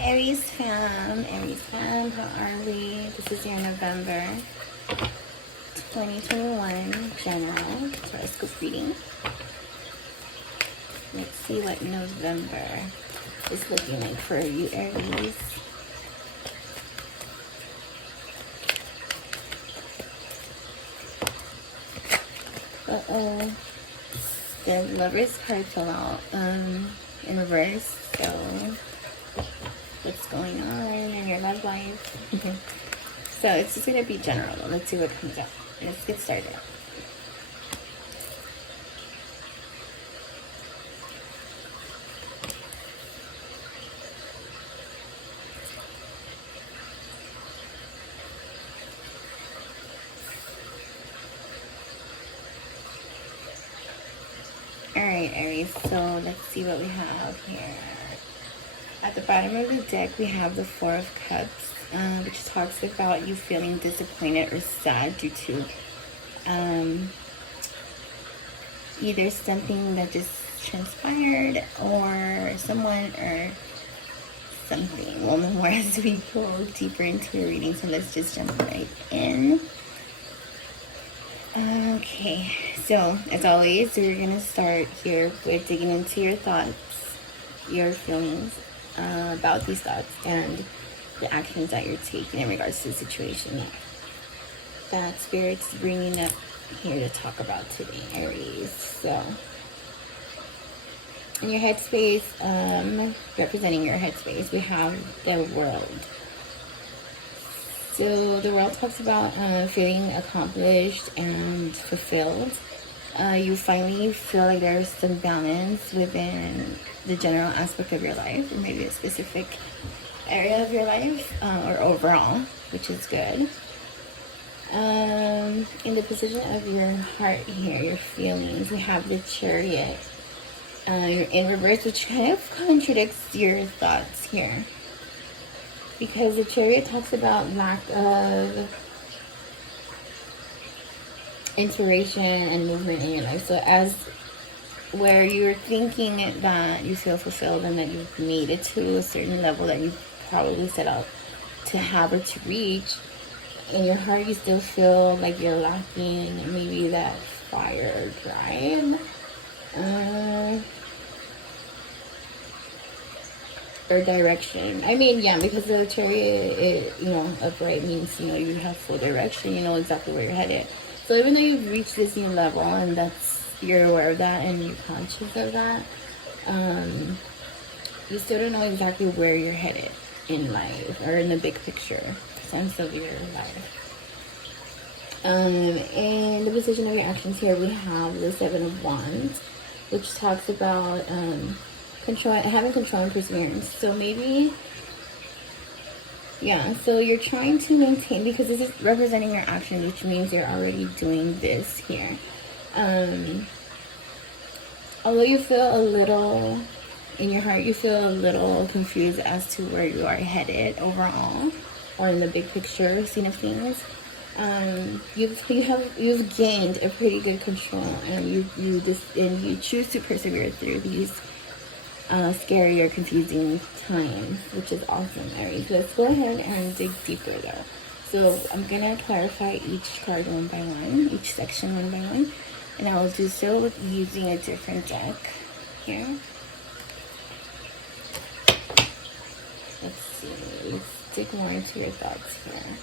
Aries fam, how are we? This is your November 2021 general horoscope reading. Let's see what November is looking like for you, Aries. Uh-oh. The Lover's card fell out in reverse, so what's going on in your love life? So it's just going to be general. Let's see what comes up. Let's get started. Alright, Aries, so let's see what we have here. At the bottom of the deck, we have the Four of Cups, which talks about you feeling disappointed or sad due to either something that just transpired or someone or something. We'll know more as we go deeper into your reading, so let's just jump right in. Okay, so as always, we're going to start here with digging into your thoughts, your feelings about these thoughts, and the actions that you're taking in regards to the situation that Spirit's bringing up here to talk about today, Aries. So, in your headspace, representing your headspace, we have the World. So the World talks about feeling accomplished and fulfilled. You finally feel like there's some balance within the general aspect of your life, or maybe a specific area of your life, or overall, which is good. In the position of your heart here, your feelings, we have the Chariot in reverse, which kind of contradicts your thoughts here. Because the Chariot talks about lack of inspiration and movement in your life. So as where you're thinking that you feel fulfilled and that you've made it to a certain level that you probably set out to have or to reach, in your heart you still feel like you're lacking maybe that fire or drive. Or direction. I mean, yeah, because the Chariot, upright means, you have full direction, you know exactly where you're headed. So even though you've reached this new level and you're aware of that and you're conscious of that, you still don't know exactly where you're headed in life or in the big picture sense of your life. In the position of your actions here, we have the Seven of Wands, which talks about having control and perseverance. So maybe, so you're trying to maintain, because this is representing your actions, which means you're already doing this here. Although you feel a little, in your heart, you feel a little confused as to where you are headed overall, or in the big picture scene of things. You've gained a pretty good control, and you choose to persevere through these scary or confusing times, which is awesome, Aries. Let's go ahead and dig deeper though. So I'm gonna clarify each card one by one, each section one by one, and I will do so using a different deck here. Let's see, let's dig more into your thoughts here.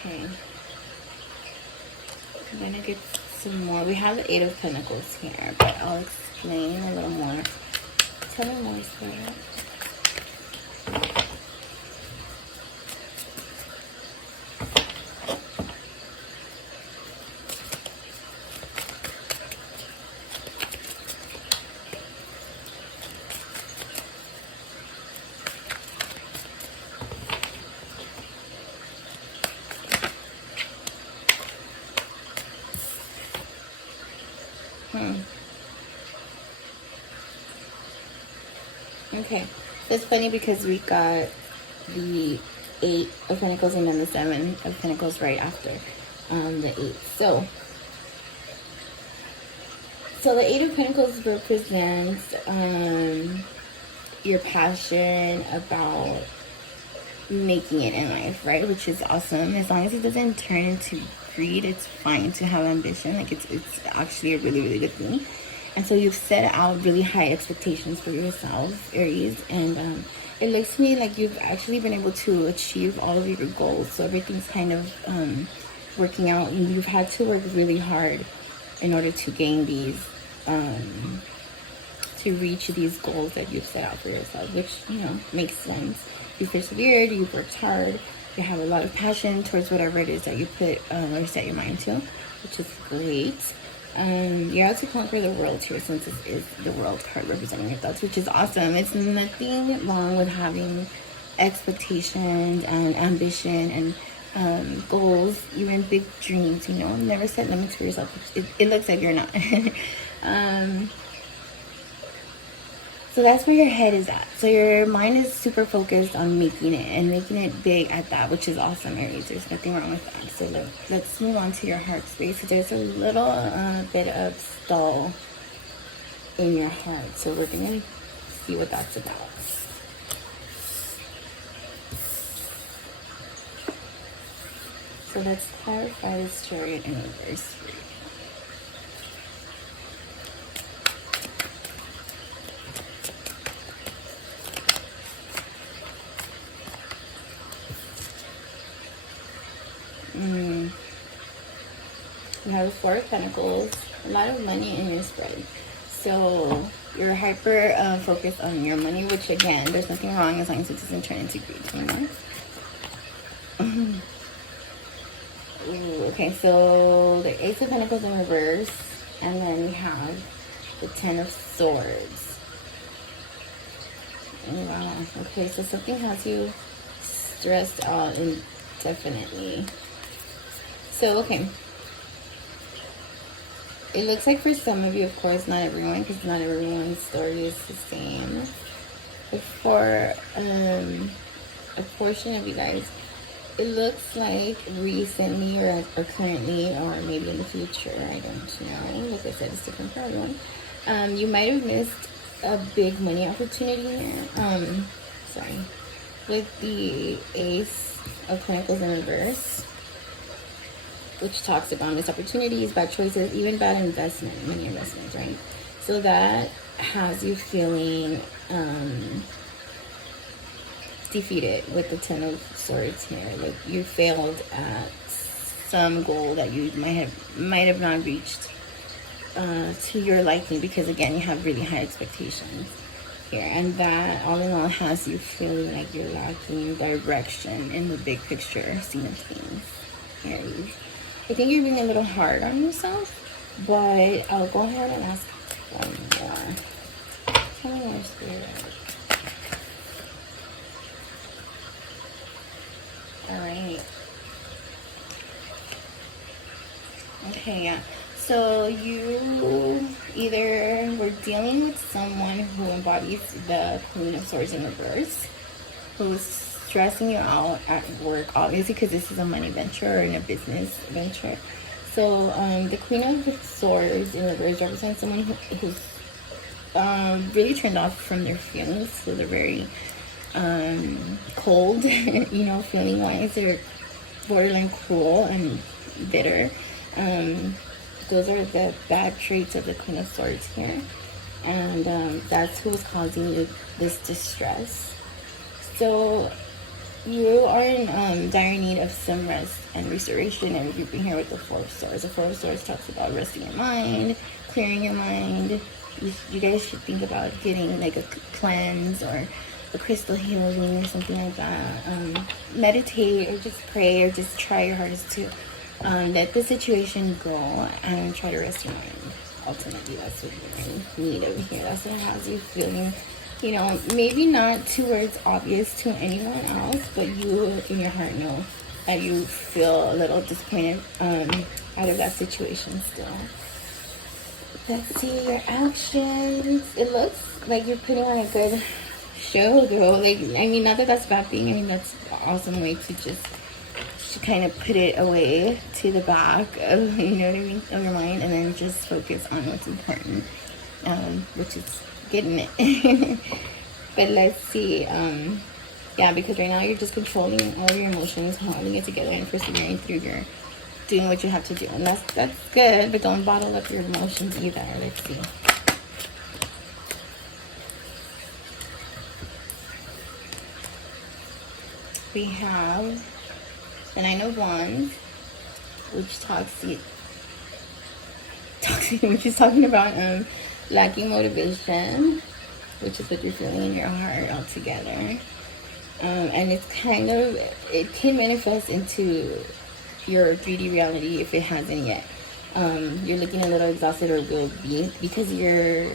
Okay, I'm gonna get some more. We have the Eight of Pentacles here, but I'll explain a little more. Tell me more, Spirit. Okay, so it's funny because we got the 8 of Pentacles and then the 7 of Pentacles right after the 8. So the 8 of Pentacles represents your passion about making it in life, right? Which is awesome. As long as it doesn't turn into greed, it's fine to have ambition. Like it's actually a really, really good thing. And so you've set out really high expectations for yourself, Aries, and it looks to me like you've actually been able to achieve all of your goals. So everything's kind of working out, and you've had to work really hard in order to gain these, to reach these goals that you've set out for yourself, which, you know, makes sense. You've persevered, you've worked hard, you have a lot of passion towards whatever it is that you put or set your mind to, which is great. You're out to conquer the world here, since this is the world card representing your thoughts, which is awesome. It's nothing wrong with having expectations and ambition and goals, even big dreams, you know. Never set limits for yourself. It looks like you're not. So that's where your head is at. So your mind is super focused on making it and making it big at that, which is awesome, Aries. There's nothing wrong with that. So let's move on to your heart space. So there's a little bit of stall in your heart. So we're going to see what that's about. So let's clarify this Chariot in reverse for you. You have the 4 of Pentacles, a lot of money in your spread. So you're hyper focused on your money, which again, there's nothing wrong as long as it doesn't turn into greed anymore. Ooh, okay, so the Ace of Pentacles in reverse, and then we have the 10 of Swords. Oh, wow. Okay, so something has you stressed out indefinitely. So, okay. It looks like for some of you, of course, not everyone, because not everyone's story is the same. But for a portion of you guys, it looks like recently or currently or maybe in the future, I don't know. Like I said, it's different for everyone. You might have missed a big money opportunity here. With the Ace of Pentacles in reverse, which talks about missed opportunities, bad choices, even bad money investments, right? So that has you feeling defeated with the 10 of Swords here. Like you failed at some goal that you might have not reached to your liking, because again, you have really high expectations here, and that all in all has you feeling like you're lacking direction in the big picture scene of things, Aries. I think you're being a little hard on yourself, but I'll go ahead and ask one more. Tell me more, Spirit. Alright. Okay, yeah. So you either were dealing with someone who embodies the Queen of Swords in reverse, who's stressing you out at work, obviously, because this is a money venture and a business venture. So the Queen of Swords in reverse represents someone who's really turned off from their feelings. So they're very cold, you know, feeling wise. They're borderline cruel and bitter. Those are the bad traits of the Queen of Swords here, and that's who's causing you this distress. So you are in dire need of some rest and restoration, and you've been here with the 4 of Swords. The 4 of Swords talks about resting your mind, clearing your mind. You guys should think about getting like a cleanse or a crystal healing or something like that. Meditate or just pray or just try your hardest to let the situation go and try to rest your mind. Ultimately, that's what you need over here. That's what has you feeling, you know, maybe not towards obvious to anyone else, but you in your heart know that you feel a little disappointed out of that situation still. Let's see your actions. It looks like you're putting on a good show, though. Like, I mean, not that that's a bad thing. I mean, that's an awesome way to just kind of put it away to the back of, you know what I mean, of your mind, and then just focus on what's important, which is getting it. But let's see. Yeah, because right now you're just controlling all your emotions, holding it together, and persevering through your doing what you have to do, and that's good. But don't bottle up your emotions either. Let's see. We have the Nine of Wands, which which is talking about lacking motivation, which is what you're feeling in your heart altogether. And it's kind of, it can manifest into your 3D reality if it hasn't yet. You're looking a little exhausted, or will be, because you're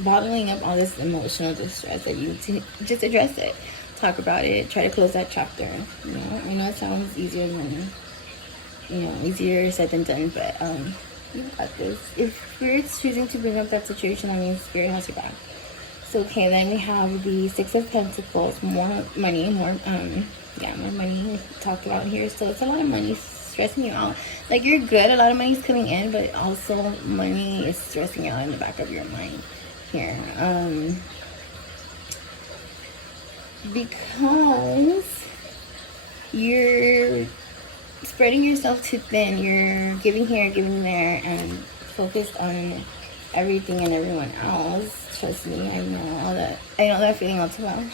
bottling up all this emotional distress that you just address it. Talk about it. Try to close that chapter. You know, I know it sounds easier than, easier said than done, but you got this. If Spirit's choosing to bring up that situation, that means Spirit has your back. So, okay, then we have the Six of Pentacles, more money, more money talked about here. So it's a lot of money stressing you out. Like, you're good, a lot of money's coming in, but also money is stressing you out in the back of your mind here. Because you're spreading yourself too thin. You're giving here, giving there, and focused on everything and everyone else. Trust me, I know that feeling all too well.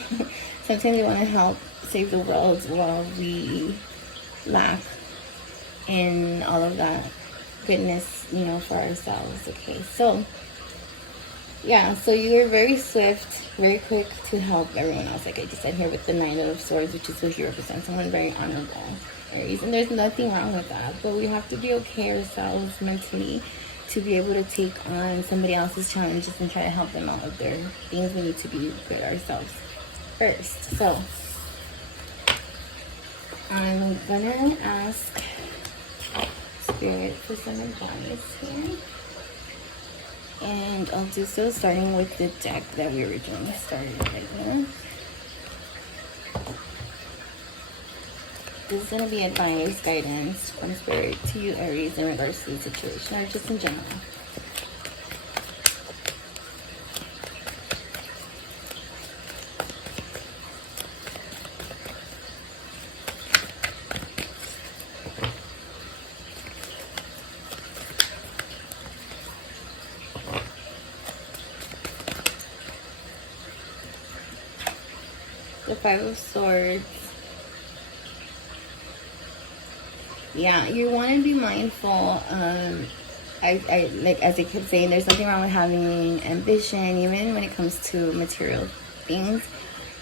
Sometimes you want to help save the world while we lack in all of that goodness, for ourselves. Okay, so yeah, so you are very swift, very quick to help everyone else, like I just said here with the Nine of Swords, which is what you represent, someone very honorable, Aries. And there's nothing wrong with that, but we have to be okay ourselves mentally to be able to take on somebody else's challenges and try to help them out with their things. We need to be good ourselves first. So I'm gonna ask Spirit for some advice here. And I'll do so starting with the deck that we originally started with. This is going to be advice, guidance from Spirit to you, Aries, in regards to the situation, or just in general. The Five of Swords. Yeah, you want to be mindful. I like, as I kept saying, there's nothing wrong with having ambition, even when it comes to material things,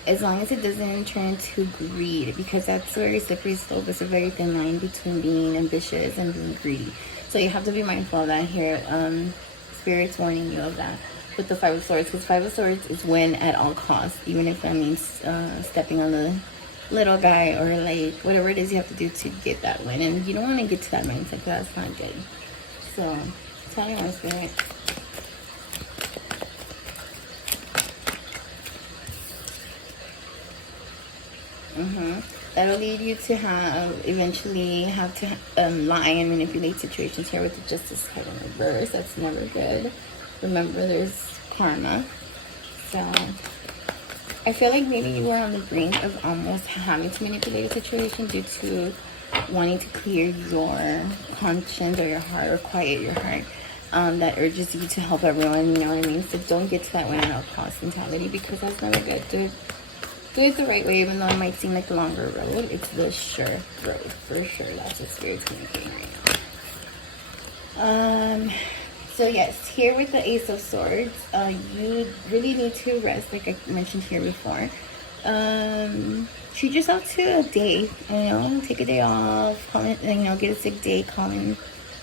as long as it doesn't turn into greed, because that's a very slippery slope. It's a very thin line between being ambitious and being greedy. So you have to be mindful of that here. Spirit's warning you of that with the Five of Swords, because Five of Swords is win at all costs, even if that means stepping on the little guy, or like whatever it is you have to do to get that win. And you don't want to get to that mindset, because that's not good. So tell me, my Spirit. That'll lead you to eventually have to lie and manipulate situations here with the Justice card in reverse. That's never good. Remember, there's karma. So I feel like maybe you were on the brink of almost having to manipulate a situation due to wanting to clear your conscience or your heart, or quiet your heart, that urges you to help everyone, you know what I mean? So don't get to that win at all cost mentality, because that's never good. Do it the right way, even though it might seem like the longer road. It's the sure road, for sure. That's what Spirit's communicating right now. So yes, here with the Ace of Swords, you really need to rest, like I mentioned here before. Treat yourself to a day, take a day off, call it, get a sick day, call in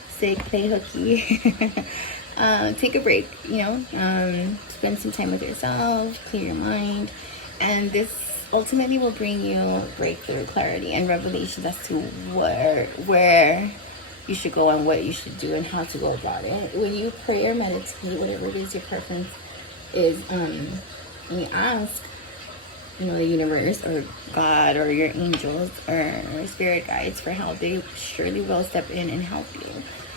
sick, play hooky. Take a break, spend some time with yourself, clear your mind, and this ultimately will bring you breakthrough, clarity, and revelations as to where you should go on what you should do and how to go about it. When you pray or meditate, whatever it is your preference is, and you ask, you know, the universe or God or your angels or spirit guides for help, they surely will step in and help you.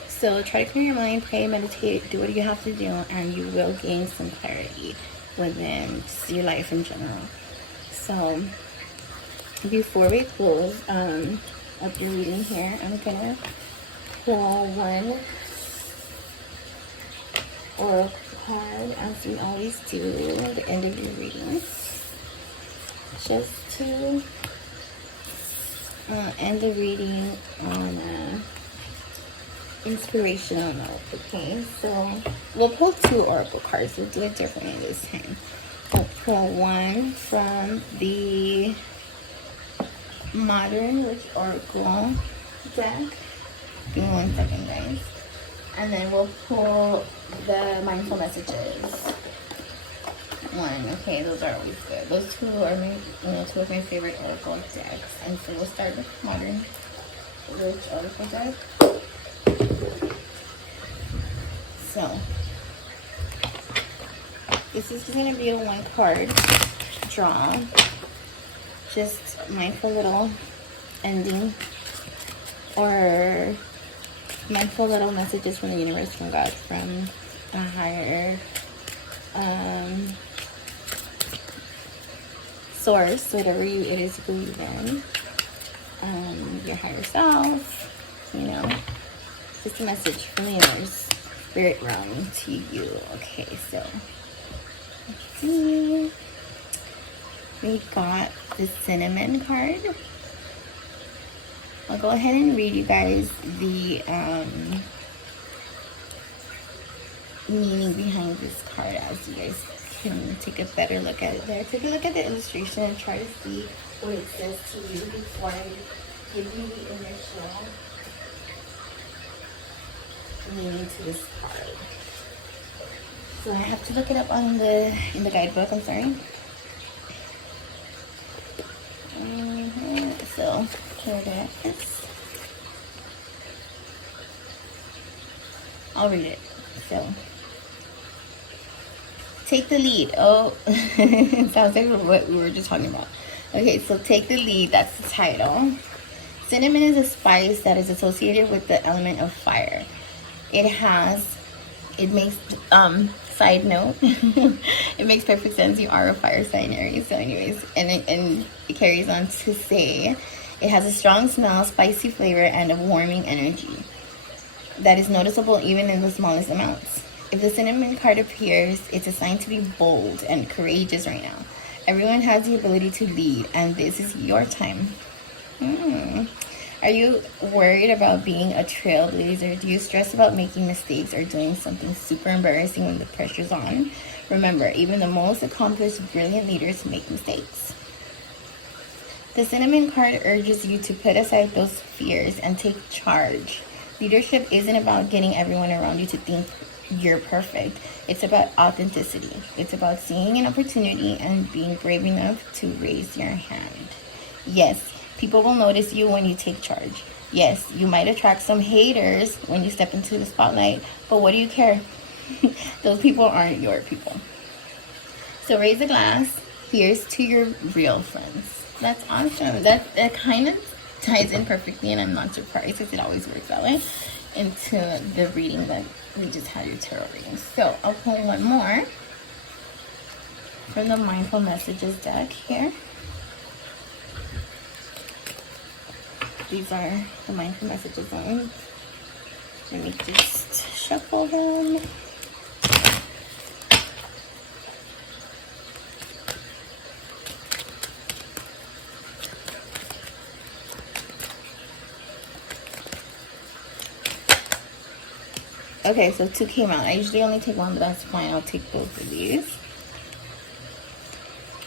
So try to clear your mind, pray, meditate, do what you have to do, and you will gain some clarity within just your life in general. So before we close up your reading here, I'm gonna pull one oracle card, as we always do at the end of your reading, just to end the reading on a inspirational note. Okay, so we'll pull 2 oracle cards. We'll do it differently this time. I'll pull one from the Modern Witch Oracle deck. Give me 1 second, guys. And then we'll pull the Mindful Messages one. Okay, those are always good. Those 2 are my, you know, 2 of my favorite oracle decks. And so we'll start with Modern Witch Oracle deck. So this is going to be a 1 card draw. Just mindful little ending or mindful little messages from the universe, from God, from a higher source, whatever it is you believe in, your higher self, you know, just a message from the universe, spirit realm to you. Okay, so let's see. We got the Cinnamon card. I'll go ahead and read you guys the meaning behind this card, as you guys can take a better look at it there. Take a look at the illustration and try to see what it says to you before I give you the initial meaning to this card. So I have to look it up on in the guidebook, I'm sorry. So here it is. I'll read it. So, take the lead. Oh, it sounds like what we were just talking about. Okay, so take the lead. That's the title. Cinnamon is a spice that is associated with the element of fire. It makes, side note, it makes perfect sense. You are a fire sign, Aries. So anyways, and it carries on to say, it has a strong smell, spicy flavor, and a warming energy that is noticeable even in the smallest amounts. If the Cinnamon card appears, it's a sign to be bold and courageous right now. Everyone has the ability to lead, and this is your time. Are you worried about being a trailblazer? Do you stress about making mistakes or doing something super embarrassing when the pressure's on? Remember, even the most accomplished, brilliant leaders make mistakes. The Cinnamon card urges you to put aside those fears and take charge. Leadership isn't about getting everyone around you to think you're perfect. It's about authenticity. It's about seeing an opportunity and being brave enough to raise your hand. Yes, people will notice you when you take charge. Yes, you might attract some haters when you step into the spotlight, but what do you care? Those people aren't your people. So raise a glass. Here's to your real friends. That's awesome. That kind of ties in perfectly, and I'm not surprised because it always works that way, into the reading that we just had, your tarot reading. So I'll pull one more from the Mindful Messages deck here. These are the Mindful Messages ones. Let me just shuffle them. Okay, so 2 came out. I usually only take 1, but that's fine. I'll take both of these.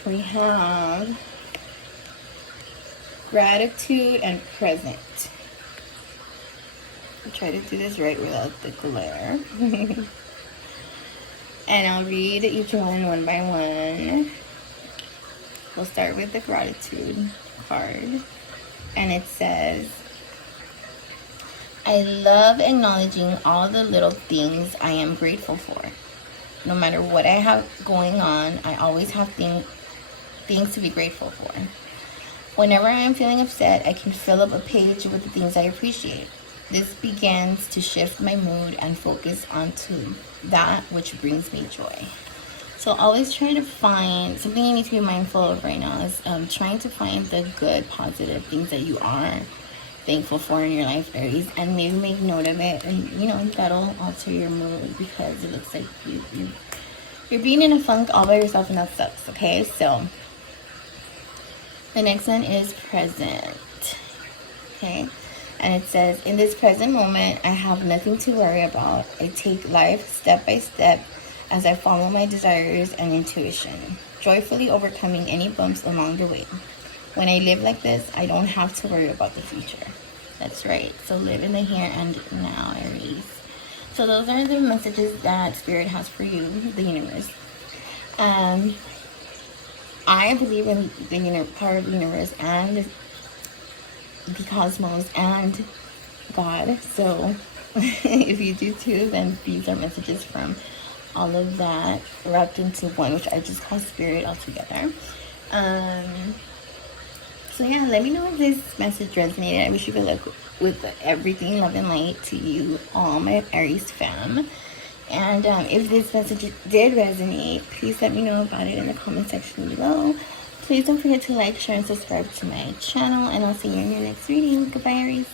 We have gratitude and present. I'll try to do this right without the glare. And I'll read each one by one. We'll start with the gratitude card. And it says, I love acknowledging all the little things I am grateful for. No matter what I have going on, I always have things to be grateful for. Whenever I am feeling upset, I can fill up a page with the things I appreciate. This begins to shift my mood and focus onto that which brings me joy. So always try to find something you need to be mindful of right now is trying to find the good, positive things that you are thankful for in your life, Aries, and maybe make note of it, and that'll alter your mood because it looks like you're being in a funk all by yourself, and that sucks. Okay, so the next one is present. Okay, and it says, in this present moment, I have nothing to worry about. I take life step by step as I follow my desires and intuition, joyfully overcoming any bumps along the way. When I live like this, I don't have to worry about the future. That's right. So live in the here and now, Aries. So those are the messages that Spirit has for you, the universe. I believe in the power of the universe and the cosmos and God. So if you do too, then these are messages from all of that wrapped into one, which I just call Spirit altogether. So yeah, let me know if this message resonated. I wish you good luck with everything, love and light to you, all my Aries fam. And if this message did resonate, please let me know about it in the comment section below. Please don't forget to like, share, and subscribe to my channel. And I'll see you in your next reading. Goodbye, Aries.